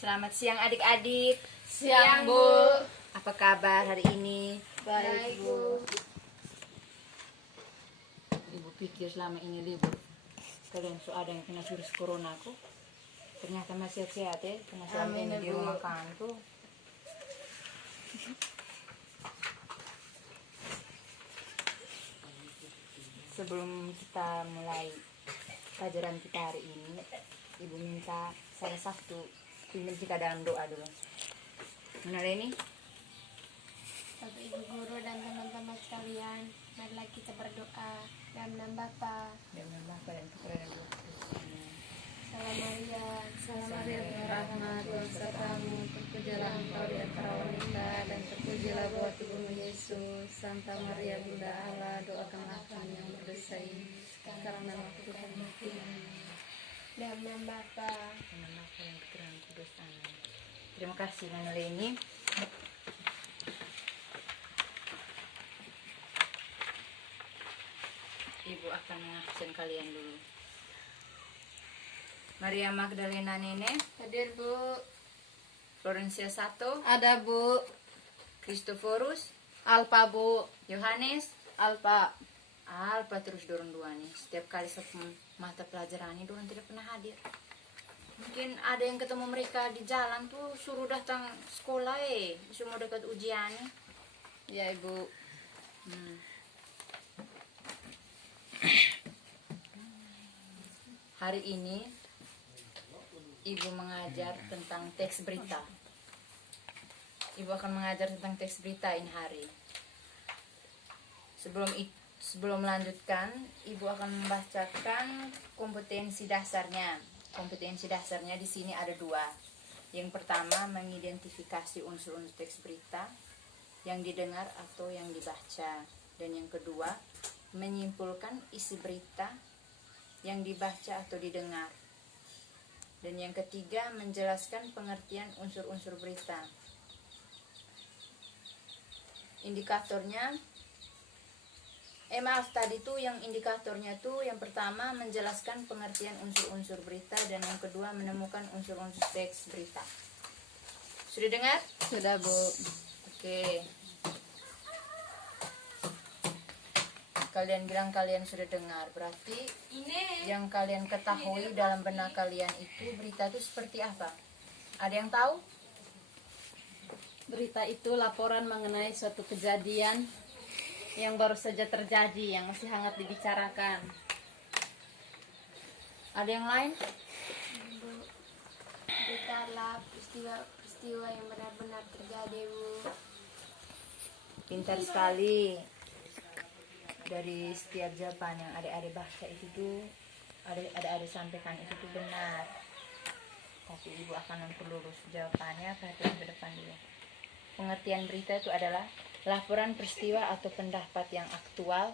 Selamat siang adik-adik. Siang, Bu. Apa kabar hari ini? Baik, Bu. Ibu pikir selama ini libur kalian ada yang kena virus corona kok. Ternyata masih sehat ya, karena selama Amin, ini di Bu. rumah kan tuh. Sebelum kita mulai pelajaran kita hari ini, Ibu minta salah satu pimpin kita dalam doa dulu. Mana ini? Bapak Ibu guru dan teman-teman sekalian, marilah kita berdoa. Dalam nama Bapa, Dengan Bapa dan Putra dan Roh Kudus. Amin. Salam Maria, Salam Maria penuh rahmat, Tuhan sertamu, terpujilah engkau di antara wanita dan terpujilah buah tubuhmu Yesus. Santa Maria Bunda Allah, doakanlah kami yang berdosa ini sekarang dan waktu kami mati. dalam nama Bapa, Dengan Bapa dan Putra dan Roh Kudus. Amin. Terima kasih Manoleni. Ibu akan mengabsen kalian dulu. Maria Magdalena Nene, hadir Bu. Florencia 1, Ada Bu, Kristoforus, Alpa Bu, Yohanes, Alpa. Alpa terus dorong dua nih. Setiap kali mata pelajaran ini Tuhan tidak pernah hadir. Mungkin ada yang ketemu mereka di jalan tuh suruh datang sekolah semua dekat ujian. Ya Ibu. Hari ini Ibu mengajar tentang teks berita. Ibu akan mengajar tentang teks berita ini hari. Sebelum melanjutkan, Ibu akan membacakan kompetensi dasarnya. Kompetensi dasarnya di sini ada dua. Yang pertama, mengidentifikasi unsur-unsur teks berita yang didengar atau yang dibaca. Dan yang kedua, menyimpulkan isi berita yang dibaca atau didengar. Dan yang ketiga, menjelaskan pengertian unsur-unsur berita. Indikatornya, tadi tuh yang indikatornya tuh yang pertama menjelaskan pengertian unsur-unsur berita dan yang kedua menemukan unsur-unsur teks berita. Sudah dengar? Sudah Bu. Oke. Kalian bilang kalian sudah dengar, berarti yang kalian ketahui dalam benak kalian itu berita itu seperti apa? Ada yang tahu? Berita itu laporan mengenai suatu kejadian yang baru saja terjadi, yang masih hangat dibicarakan. Ada yang lain? Bu. Berita adalah peristiwa yang benar-benar terjadi, Bu. Pintar sekali. Dari setiap jawaban yang adik-adik baca itu tuh adik-adik sampaikan itu tuh benar. Tapi ibu akan memperlurus jawabannya, perhatian ke depan dulu. Pengertian berita itu adalah laporan peristiwa atau pendapat yang aktual,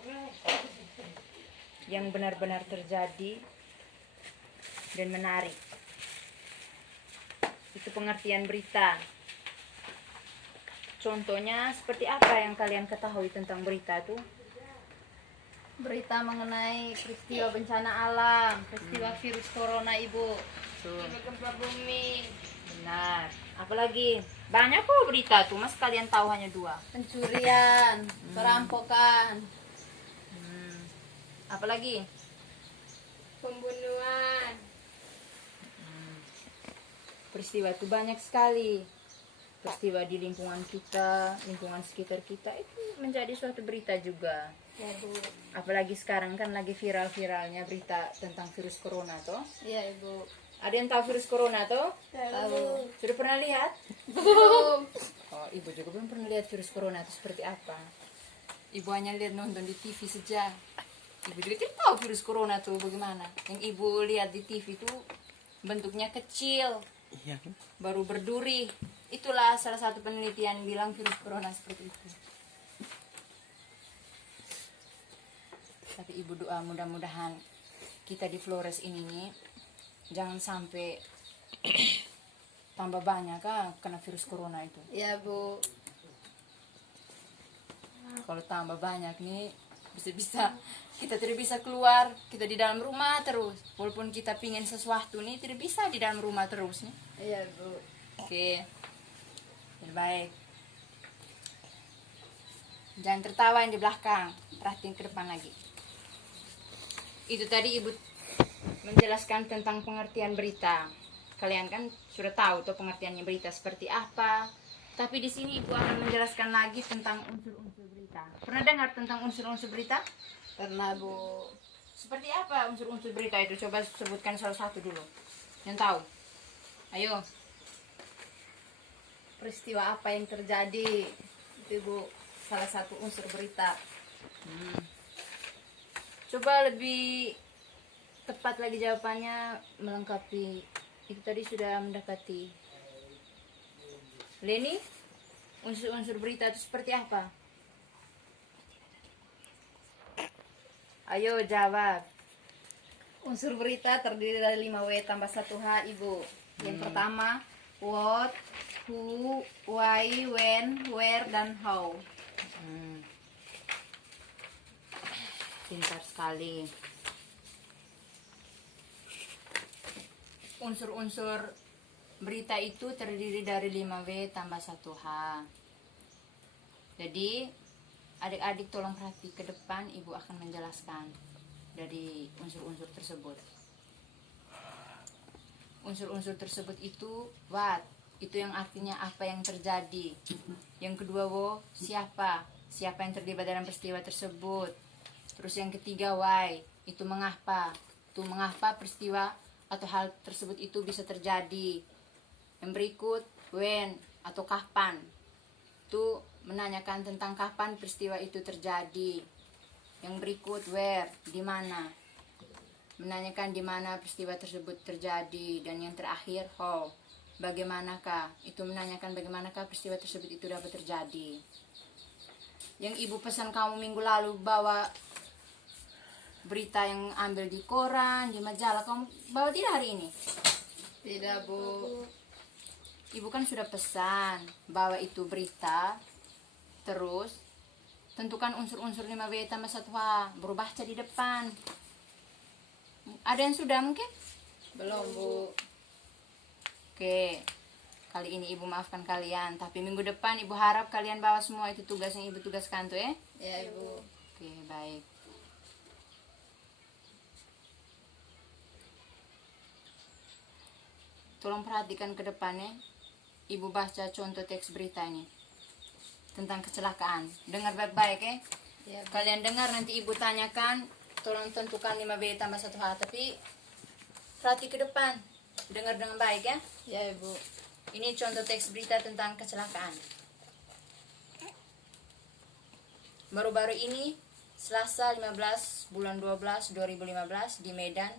yang benar-benar terjadi dan menarik. Itu pengertian berita. Contohnya seperti apa yang kalian ketahui tentang berita tuh? Berita mengenai peristiwa bencana alam, peristiwa virus corona Ibu. Gempa bumi, Benar. Apalagi banyak kok berita tuh, mas kalian tahu hanya dua. Pencurian, perampokan, Apalagi? pembunuhan, Peristiwa itu banyak sekali. Peristiwa di lingkungan kita, lingkungan sekitar kita itu menjadi suatu berita juga. ya Bu. Apalagi sekarang kan lagi viral-viralnya berita tentang virus corona toh. iya Ibu. Ada yang tahu virus corona toh? Tahu. Sudah pernah lihat? Belum. Oh, ibu juga belum pernah lihat virus corona itu seperti apa. Ibu hanya lihat nonton di TV saja. Ibu juga tidak tahu virus corona itu bagaimana. Yang ibu lihat di TV itu bentuknya kecil, baru berduri. Itulah salah satu penelitian bilang virus corona seperti itu. Tapi ibu doa mudah-mudahan kita di Flores ini nih, jangan sampai tambah banyak kena virus corona itu. Iya Bu. Kalau tambah banyak nih bisa kita tidak bisa keluar, kita di dalam rumah terus. Walaupun kita pingin sesuatu nih tidak bisa di dalam rumah terus nih. Iya Bu. Oke. Baik. Jangan tertawa yang di belakang. Perhatiin ke depan lagi. Itu tadi Ibu menjelaskan tentang pengertian berita. Kalian kan sudah tahu tuh pengertiannya berita seperti apa. Tapi di sini Ibu akan menjelaskan lagi tentang unsur-unsur berita. Pernah dengar tentang unsur-unsur berita? Pernah, Bu. Seperti apa unsur-unsur berita itu? Coba sebutkan salah satu dulu. Yang tahu. Ayo. Peristiwa apa yang terjadi? Itu, Bu, salah satu unsur berita. Coba lebih tepat lagi jawabannya, melengkapi. Itu tadi sudah mendekati. Leni, unsur-unsur berita itu seperti apa? Ayo jawab. Unsur berita terdiri dari 5W tambah 1H, Ibu. Yang pertama, what, who, why, when, where, dan how. Pintar sekali. Unsur-unsur berita itu terdiri dari 5W tambah 1H. Jadi adik-adik tolong perhati ke depan, Ibu akan menjelaskan dari unsur-unsur tersebut. Unsur-unsur tersebut itu what, itu yang artinya apa yang terjadi. Yang kedua wo, siapa yang terlibat dalam peristiwa tersebut. Terus yang ketiga why, itu mengapa peristiwa atau hal tersebut itu bisa terjadi. Yang berikut when, atau kapan, itu menanyakan tentang kapan peristiwa itu terjadi. Yang berikut where, di mana, menanyakan di mana peristiwa tersebut terjadi. Dan yang terakhir how, bagaimanakah, itu menanyakan bagaimanakah peristiwa tersebut itu dapat terjadi. Yang Ibu pesan kamu minggu lalu bawa berita yang ambil di koran, di majalah, kamu bawa tidak hari ini? Tidak, Bu. Ibu kan sudah pesan bawa itu berita. Terus tentukan unsur-unsur 5W tambah 1H, berubah baca di depan. Ada yang sudah mungkin? Belum, Bu. Oke, kali ini Ibu maafkan kalian, tapi minggu depan Ibu harap kalian bawa semua itu tugas yang Ibu tugaskan tuh ya. Ya, Ibu. Oke, baik. Tolong perhatikan ke depannya. Ibu baca contoh teks berita ini tentang kecelakaan. Dengar baik-baik ya. Ya, Bu. Kalian dengar, nanti Ibu tanyakan. Tolong tentukan 5W tambah 1H. Tapi perhati ke depan. Dengar dengan baik ya. Ya, Ibu. Ini contoh teks berita tentang kecelakaan. Baru-baru ini Selasa 15 bulan 12 2015 di Medan,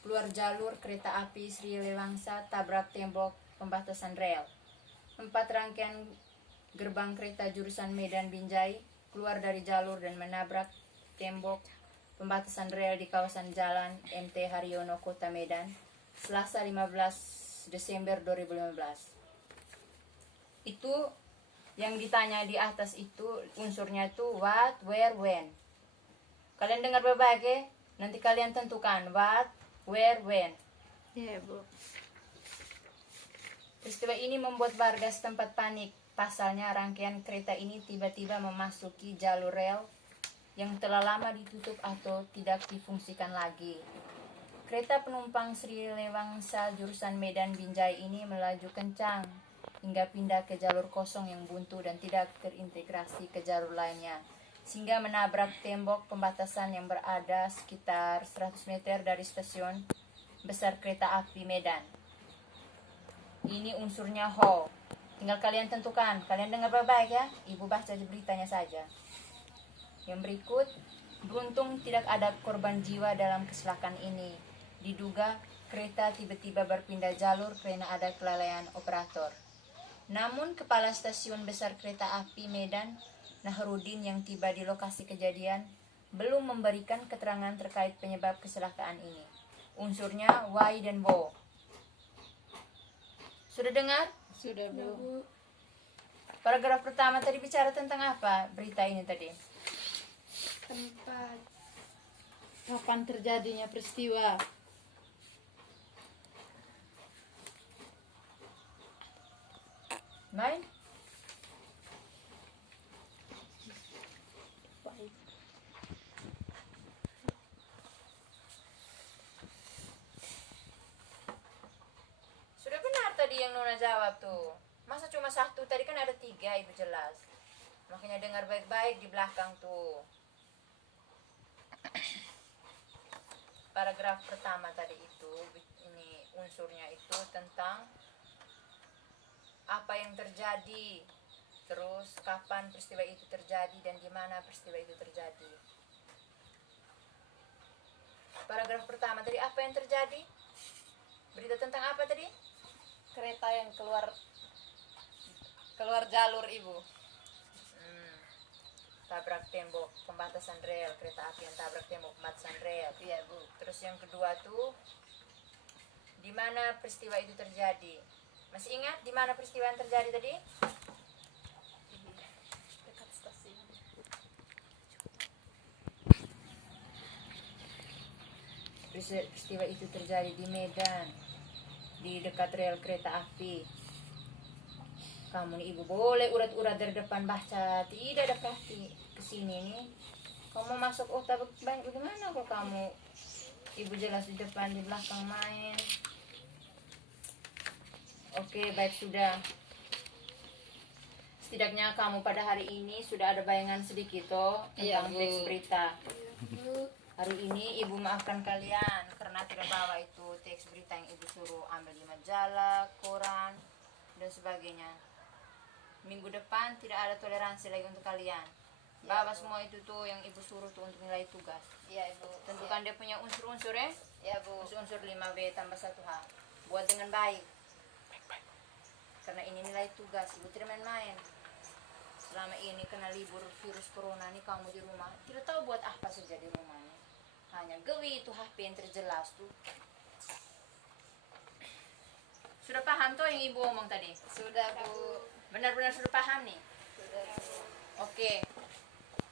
keluar jalur kereta api Sri Lewangsa tabrak tembok pembatasan rel. 4 rangkaian gerbang kereta jurusan Medan Binjai keluar dari jalur dan menabrak tembok pembatasan rel di kawasan Jalan MT Haryono, Kota Medan, Selasa 15 Desember 2015. Itu yang ditanya di atas itu unsurnya itu what, where, when. Kalian dengar baik-baik ya. Nanti kalian tentukan what, where, when. Ya, Bu. Peristiwa ini membuat warga setempat panik. Pasalnya rangkaian kereta ini tiba-tiba memasuki jalur rel yang telah lama ditutup atau tidak difungsikan lagi. Kereta penumpang Sri Lewangsa jurusan Medan Binjai ini melaju kencang hingga pindah ke jalur kosong yang buntu dan tidak terintegrasi ke jalur lainnya, sehingga menabrak tembok pembatasan yang berada sekitar 100 meter dari stasiun besar kereta api Medan. Ini unsurnya how. Tinggal kalian tentukan. Kalian dengar baik-baik ya. Ibu baca beritanya saja. Yang berikut, beruntung tidak ada korban jiwa dalam kecelakaan ini. Diduga kereta tiba-tiba berpindah jalur karena ada kelalaian operator. Namun Kepala Stasiun Besar Kereta Api Medan, Nahrudin, yang tiba di lokasi kejadian belum memberikan keterangan terkait penyebab kecelakaan ini. Unsurnya why dan wo. Sudah dengar? Sudah, Ya, Bu. Bu. Paragraf pertama tadi bicara tentang apa berita ini tadi? Tempat. Kapan terjadinya peristiwa? Main? Sudah benar tadi yang Nona jawab tuh. Masa cuma satu? Tadi kan ada 3, Ibu jelas. Makanya dengar baik-baik di belakang tuh. Paragraf pertama tadi itu, ini unsurnya itu tentang apa yang terjadi, terus kapan peristiwa itu terjadi dan di mana peristiwa itu terjadi. Paragraf pertama tadi, apa yang terjadi? Berita tentang apa tadi? Kereta yang keluar jalur, Ibu. Tabrak tembok pembatasan rel, kereta api yang tabrak tembok pembatasan rel. Iya, Bu. Terus yang kedua tuh, di mana peristiwa itu terjadi? Masih ingat di mana peristiwa yang terjadi tadi? Dekat stasiun. Peristiwa itu terjadi di Medan, di dekat rel kereta api. Kamu nih Ibu boleh urat-urat dari depan baca, tidak ada praktik kesini nih. Kamu masuk otak baik bagaimana kalau kamu Ibu jelas di depan di belakang main. Oke, baik sudah. Setidaknya kamu pada hari ini sudah ada bayangan sedikit toh Iya, tentang Bu. teks berita. Bu, Hari ini Ibu maafkan kalian karena tidak bawa itu teks berita yang Ibu suruh ambil di majalah, koran, dan sebagainya. Minggu depan tidak ada toleransi lagi untuk kalian. Bawa semua itu tuh yang Ibu suruh tuh untuk nilai tugas. Iya, Ibu. Tentukan dia punya unsur-unsur ya. Iya, Bu. Unsur 5W tambah 1H. Buat dengan baik. Karena ini nilai tugas, Ibu tidak main-main. Selama ini kena libur virus corona nih kamu di rumah, tidak tahu buat apa saja di rumah nih. Hanya gewi itu HP yang terjelas tuh. Sudah paham tuh yang Ibu omong tadi? Sudah, Bu. Benar-benar sudah paham nih? Sudah, Bu. Oke.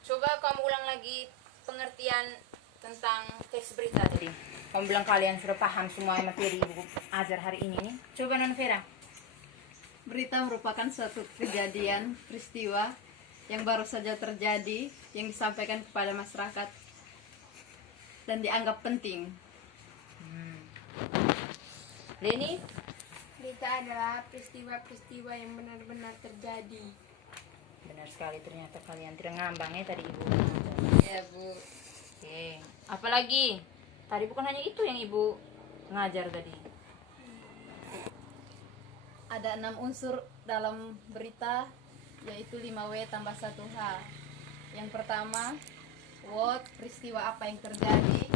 Coba kamu ulang lagi pengertian tentang teks berita tadi. Kamu bilang kalian sudah paham semua materi Ibu ajar hari ini nih. Coba Non Vera. Berita merupakan suatu kejadian, peristiwa yang baru saja terjadi, yang disampaikan kepada masyarakat dan dianggap penting. Leni? berita adalah peristiwa-peristiwa yang benar-benar terjadi. Benar sekali, ternyata kalian tidak ngambang ya tadi Ibu. Iya, Bu. Oke. Apalagi? Tadi bukan hanya itu yang Ibu ngajar tadi. Ada 6 unsur dalam berita, yaitu 5W tambah 1H. Yang pertama, what, peristiwa apa yang terjadi.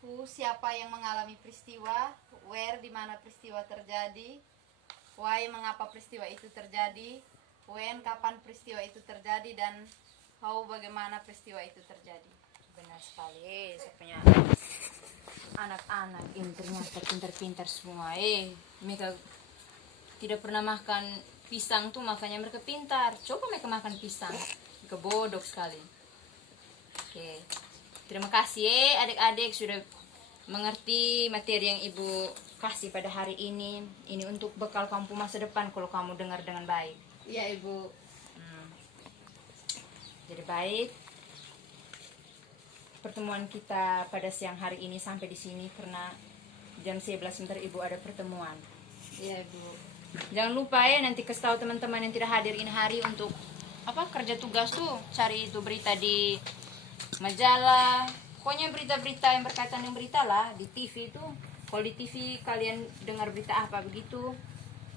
Who, siapa yang mengalami peristiwa. Where, di mana peristiwa terjadi. Why, mengapa peristiwa itu terjadi. When, kapan peristiwa itu terjadi. Dan how, bagaimana peristiwa itu terjadi. Benar sekali. Saya punya anak-anak ini ternyata pintar-pintar semua. Mereka tidak pernah makan pisang tuh, makanya mereka pintar. Coba mereka makan pisang, mereka bodoh sekali. Oke, terima kasih adik-adik sudah mengerti materi yang Ibu kasih pada hari ini. Ini untuk bekal kamu masa depan kalau kamu dengar dengan baik. Iya, Ibu. Jadi baik, pertemuan kita pada siang hari ini sampai di sini karena jam 11 sebentar Ibu ada pertemuan. Iya, Ibu. Jangan lupa ya nanti kasih tahu teman-teman yang tidak hadir ini hari untuk apa kerja tugas tuh, cari itu berita di majalah, pokoknya berita-berita yang berkaitan dengan berita lah di TV itu. Kalau di TV kalian dengar berita apa begitu,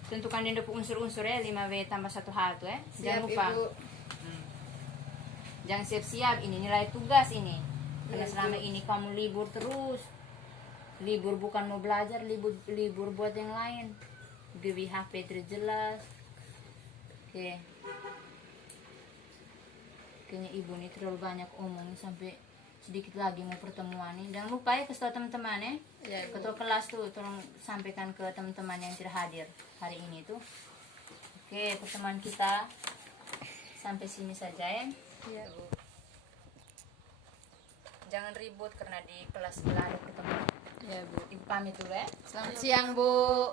tentukan dia dapat unsur-unsur ya 5W tambah 1H tuh ya. Jangan Siap, lupa. Ibu. Jangan siap-siap, ini nilai tugas ini. Karena Iya, selama Bu. ini kamu libur terus. Libur bukan mau belajar, libur buat yang lain. Gewi HP terjelas. Oke. Kayaknya Ibu nih terlalu banyak omong sampai sedikit lagi mau pertemuan nih. Jangan lupa ya kasih tahu teman-teman ya. Iya, Bu. Ketua kelas tuh tolong sampaikan ke teman-teman yang tidak hadir hari ini tuh. Oke, pertemuan kita sampai sini saja ya. Iya, Bu. Jangan ribut karena di kelas sebelah ada pertemuan. Iya, Bu. Ibu pamit dulu ya. Selamat siang, Bu.